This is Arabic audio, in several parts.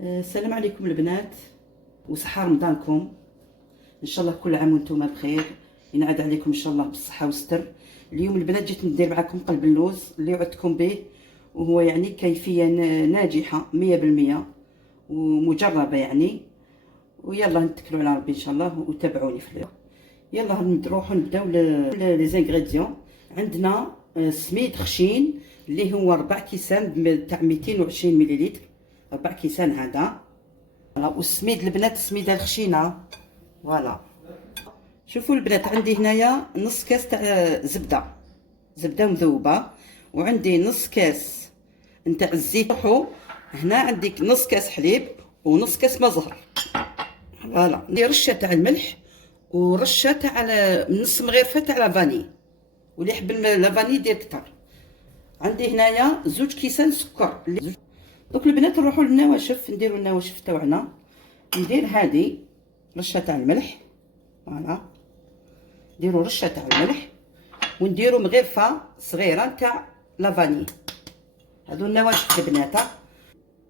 السلام عليكم البنات، وصحة رمضانكم ان شاء الله. كل عام وانتم بخير، ينعاد عليكم ان شاء الله بالصحه والستر. اليوم البنات جيت ندير معكم قلب اللوز اللي وعدتكم به، وهو يعني كيفيه ناجحه 100% ومجربه يعني. ويلا نتكلوا على ربي ان شاء الله وتابعوني في اليوم. يلا نروحوا نبداو لي زانغريديون. عندنا سميد خشين اللي هو 4 كيسان تاع 220 مليلتر، 4 كيسان هذا. والسميد البنات السميده الخشينه فوالا. شوفوا البنات، عندي هنايا نص كاس تاع زبده مذوبه، وعندي نص كاس نتاع الزيت. هنا عندك نص كاس حليب ونص كاس ما زهر فوالا. ندير رشه تاع الملح ورشه تاع نص مغرفه تاع لافاني، واللي يحب لافاني يدير كتر. عندي هنايا 2 كيسان سكر. دوك البنات نروحوا للنواشف، نديروا النواشف تاعنا. ندير هذه رشه تاع الملح فوالا، نديروا رشه تاع الملح ونديروا مغرفه صغيره تاع لافاني. هادو النواشف البنات.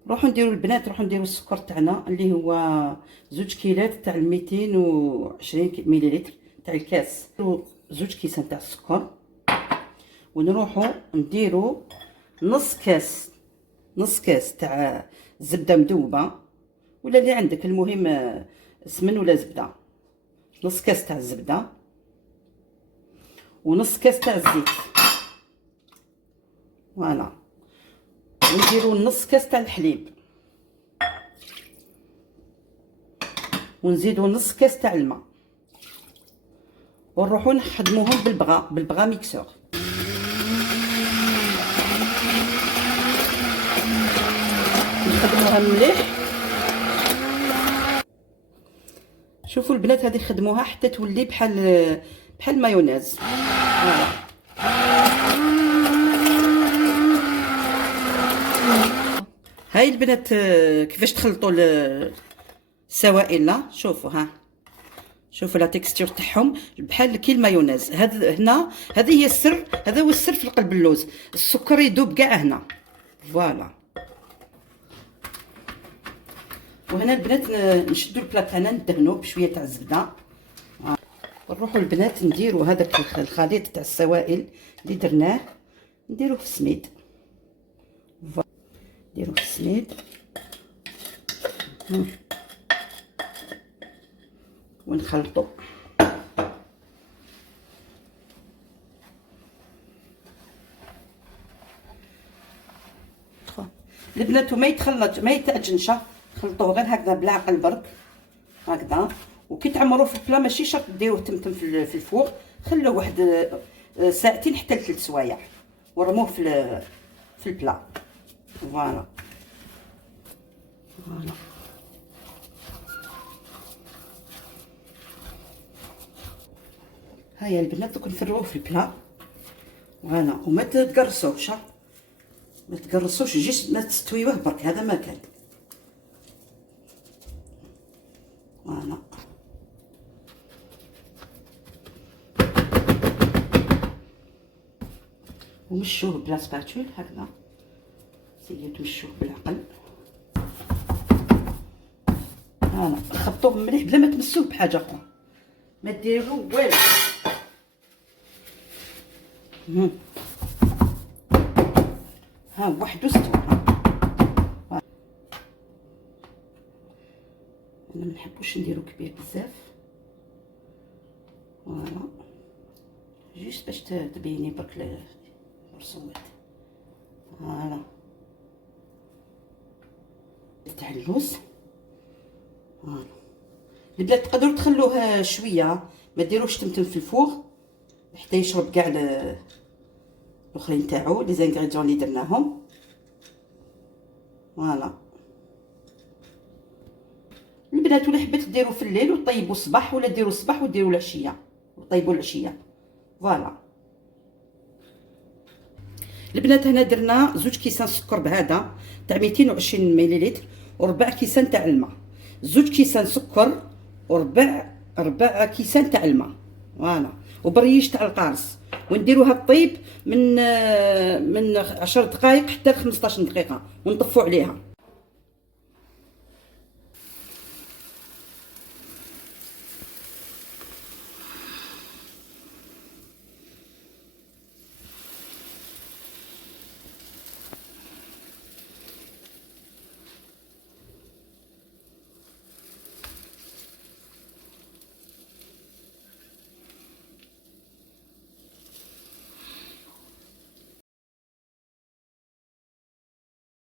نروحوا نديروا البنات، نروحوا نديروا السكر تاعنا اللي هو 2 كيلات تاع 220 مليلتر تاع الكاس، 2 كيسان تاع السكر. ونروحوا نديروا نص كاس تاع زبده مذوبه ولا اللي عندك، المهم سمن ولا زبده. نص كاس تاع الزبده ونص كاس تاع الزيت فوالا. ونديروا نص كاس تاع الحليب ونزيدوا نص كاس تاع الماء، ونروحوا نخدموهم بالبغا ميكسور. نخدموها مليح. شوفوا البنات، هذه خدموها حتى تولي بحال مايونيز فوالا. هاي البنات كيفاش تخلطوا السوائل. لا شوفوا، شوفوا لا تكستور تاعهم بحال كي المايونيز. هنا هذه هي السر، هذا هو السر في قلب اللوز. السكر يذوب كاع هنا فوالا. وهنا البنات نشدوا البلا تاعنا ندهنوه بشويه تاع الزبده. نروحوا البنات نديروا هذاك الخليط تاع السوائل اللي درناه، نديروه في السميد. نديروه في السميد ونخلطوا. البنات ما يتخلط ما يتعجنش، خلطوه غير هكذا بالعقل برك هكذا. وكي تعمروه في البلا ماشي شرط ديروه تمتم في الفوق، خلوه واحد ساعتين حتى ل3 سوايع ورموه في البلا فوالا. هيا البنات دوك نفروه في البلا فوالا. وما تقرصوش، ما تقرصوش، جيش ما تستويوه برك، هذا ما كان فوالا. ومشوه بلا سباتول هكذا، سيو تمشوه بالعقل فوالا. خبطوه مليح بلا ما تمسوه بحاجه اخرى، ما ديروا والو. وحدو استوى. انا منحبوش نديرو كبير بزاف فوالا، جوست باش تبيني برك الرسومات فوالا تاع اللوز فوالا. البنات تقدروا تخلوه شويه، ما ديروش تمتم في الفوغ حتى يشرب كاع الاخرين تاعو لي زانغريديون اللي درناهم فوالا. البنات ولا حبيت ديروا في الليل وطيبوا الصباح، ولا ديروا الصباح وديروا العشيه وطيبوا العشيه فوالا. البنات هنا درنا 2 كيسان سكر بهذا تاع 220 مليلتر و4 كيسان تاع الماء. 2 كيسان سكر و4 كيسان تاع الماء فوالا، وبريش تاع القارص. ونديروها طيب من 10 دقائق حتى ل 15 دقيقه ونطفوا عليها